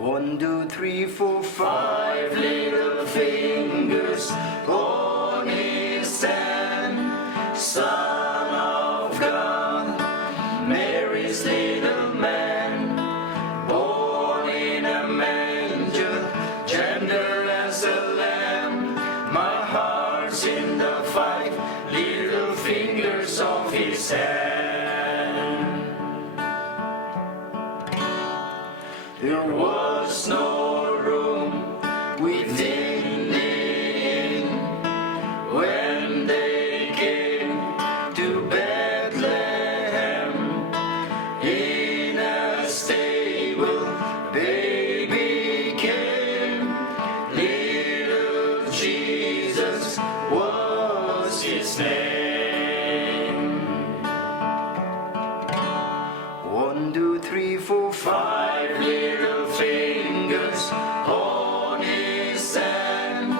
1, 2, 3, 4, 5 little fingers on his hand, Son of God, Mary's little man, born in a manger, gentle as a lamb. My heart's in the 5 little fingers of his hand. There was no room within the inn when they came to Bethlehem. In a stable baby came, little Jesus was his name. 1, 2, 3, 4, 5 little fingers on his hand,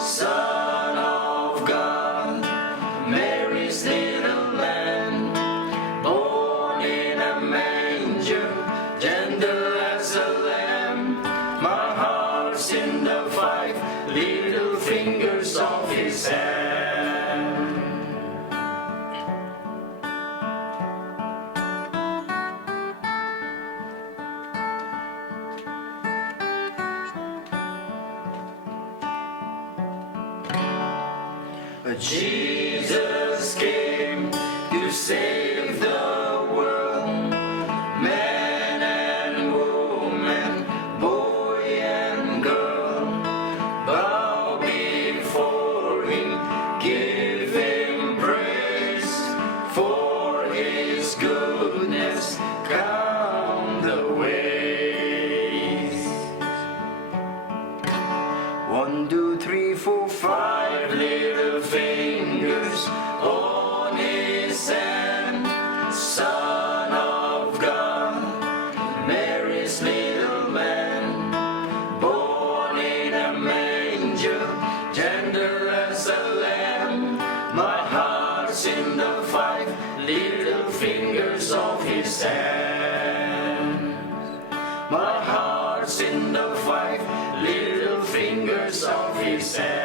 Son of God, Mary's little man, born in a manger, gentle as a lamb. My heart's in the 5 little fingers of his hand. Jesus came to save the world, man and woman, boy and girl, bow before him, give him praise, for his goodness count the ways. 1, 2, 3, 4, 5 little fingers on his hand, Son of God, Mary's little man, born in a manger, gentle as a lamb. My heart's in the 5 little fingers of his hand. My heart's in the 5 little fingers of his hand.